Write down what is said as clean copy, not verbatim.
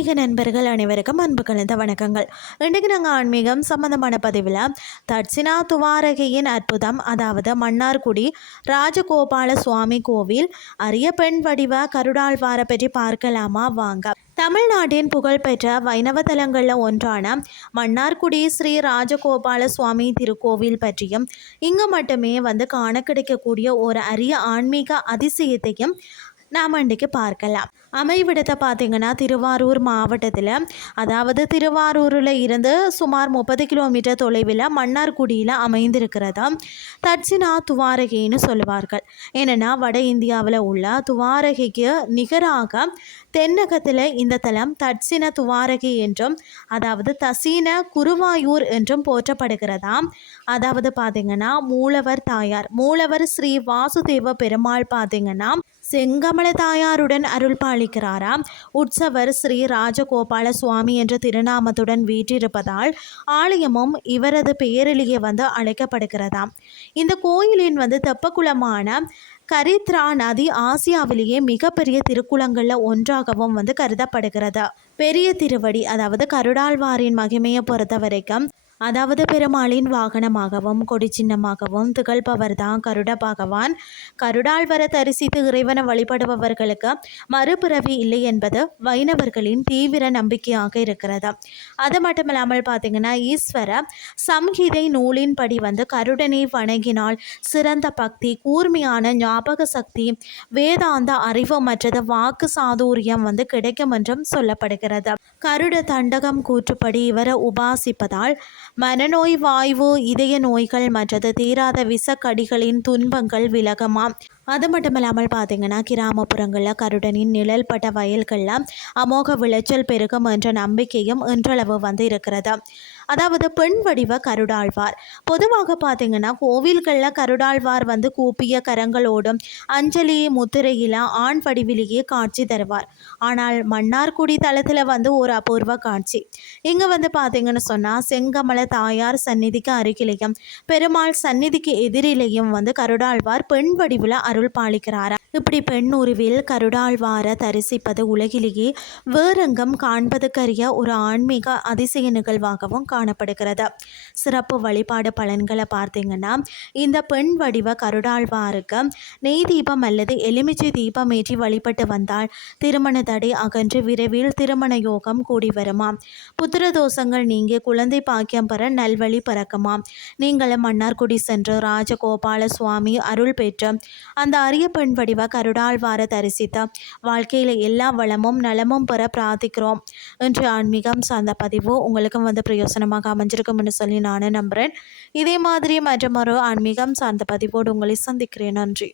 ஆன்மீக நண்பர்கள் அனைவருக்கும் அன்பு கலந்த வணக்கங்கள். இன்றைக்கு நாங்கள் ஆன்மீகம் சம்பந்தமான பதிவில் தட்சிணா துவாரகையின் அற்புதம், அதாவது மன்னார்குடி ராஜகோபால சுவாமி கோவில் அரிய பெண் வடிவ கருடாழ்வாரை பற்றி பார்க்கலாமா வாங்க. தமிழ்நாட்டின் புகழ்பெற்ற வைணவ தலங்களில் ஒன்றான மன்னார்குடி ஸ்ரீ ராஜகோபால சுவாமி திருக்கோவில் பற்றியும் இங்கு மட்டுமே காண கிடைக்கக்கூடிய ஒரு அரிய ஆன்மீக அதிசயத்தையும் நாம் இன்றைக்கு பார்க்கலாம். அமைவிடத்தை பார்த்திங்கன்னா திருவாரூர் மாவட்டத்தில், அதாவது திருவாரூரில் இருந்து சுமார் 30 கிலோமீட்டர் தொலைவில் மன்னார்குடியில் அமைந்திருக்கிறதா தட்சிணா துவாரகைன்னு சொல்லுவார்கள். ஏன்னா வட இந்தியாவில் உள்ள துவாரகைக்கு நிகராக தென்னகத்தில் இந்த தலம் தட்சிண துவாரகை என்றும், அதாவது தசீன குருவாயூர் என்றும் போற்றப்படுகிறதாம். அதாவது பார்த்திங்கன்னா மூலவர் ஸ்ரீ வாசுதேவ பெருமாள் பார்த்திங்கன்னா செங்கமல தாயாருடன் அருள் பாலிக்கிறாராம். உற்சவர் ஸ்ரீ ராஜகோபால சுவாமி என்ற திருநாமத்துடன் வீற்றிருப்பதால் ஆலயமும் இவரது பெயரிலேயே அழைக்கப்படுகிறதாம். இந்த கோயிலின் தெப்பக்குளமான கரித்ரா நதி ஆசியாவிலேயே மிகப்பெரிய திருக்குளங்களில் ஒன்றாகவும் கருதப்படுகிறது. பெரிய திருவடி, அதாவது கருடாழ்வாரின் மகிமையை பொறுத்த வரைக்கும், அதாவது பெருமாளின் வாகனமாகவும் கொடி சின்னமாகவும் திகழ்பவர் தான் கருட பகவான். கருடாழ்வரை தரிசித்து இறைவனை வழிபடுபவர்களுக்கு மறுபிறவி இல்லை என்பது வைணவர்களின் தீவிர நம்பிக்கையாக இருக்கிறது. அது மட்டும் இல்லாமல் பார்த்திங்கன்னா ஈஸ்வர சம்ஹிதை நூலின்படி கருடனை வணங்கினால் சிறந்த பக்தி, கூர்மையான ஞாபக சக்தி, வேதாந்த அறிவு மற்றது வாக்கு சாதுரியம் கிடைக்கும் என்றும் சொல்லப்படுகிறது. கருட தண்டகம் கூற்றுப்படி இவரை உபாசிப்பதால் மனநோய், வாய்வு, இதய நோய்கள் மற்றது தீராத விஷக்கடிகளின் துன்பங்கள் விலகுமாம். அது மட்டும் இல்லாமல் பார்த்திங்கன்னா கிராமப்புறங்களில் கருடனின் நிழல் பட்ட வயல்களில் அமோக விளைச்சல் பெருகும் என்ற நம்பிக்கையும் இன்றளவு இருக்கிறது. அதாவது பெண் வடிவ கருடாழ்வார் பொதுவாக பார்த்திங்கன்னா கோவில்களில் கருடாழ்வார் கூப்பிய கரங்களோடும் அஞ்சலி முத்திரையில் ஆண் வடிவிலேயே காட்சி தருவார். ஆனால் மன்னார்குடி தளத்தில் ஒரு அபூர்வ காட்சி. இங்கே பார்த்திங்கன்னு சொன்னால் செங்கமல தாயார் சந்நிதிக்கு அருகிலேயும் பெருமாள் சந்நிதிக்கு எதிரிலேயும் கருடாழ்வார் பெண் வடிவில் அருள் பாலிக்கிறார். இப்படி பெண் உருவில் கருடாழ்வாரை தரிசிப்பது உலகிலேயே வேறெங்கும் காண்பதற்கரிய ஒரு ஆன்மீக அதிசய நிகழ்வாகவும் காணப்படுகிறது. சிறப்பு வழிபாடு பலன்களை பார்த்திங்கன்னா இந்த பெண் வடிவ கருடாழ்வாருக்கு நெய் தீபம் அல்லது எலுமிச்சை தீபம் ஏற்றி வழிபட்டு வந்தால் திருமண தடை அகன்று விரைவில் திருமண யோகம் கூடி வருமாம். புத்திர தோஷங்கள் நீங்கி குழந்தை பாக்கியம் பெற நல்வழி பிறக்குமாம். நீங்களும் மன்னார்குடி சென்று ராஜகோபால சுவாமி அருள் பெற்று அந்த அரிய பெண் வடிவ கருடாழ்வாரை தரிசித்த வாழ்க்கையில் எல்லா வளமும் நலமும் பெற பிரார்த்திக்கிறோம். இன்று ஆன்மீகம் சார்ந்த பதிவு உங்களுக்கும் பிரயோசனமாக அமைஞ்சிருக்கும் என்று சொல்லி நான் நம்புகிறேன். இதே மாதிரி மற்றும் ஒரு ஆன்மீகம் சார்ந்த பதிவோடு உங்களை சந்திக்கிறேன். நன்றி.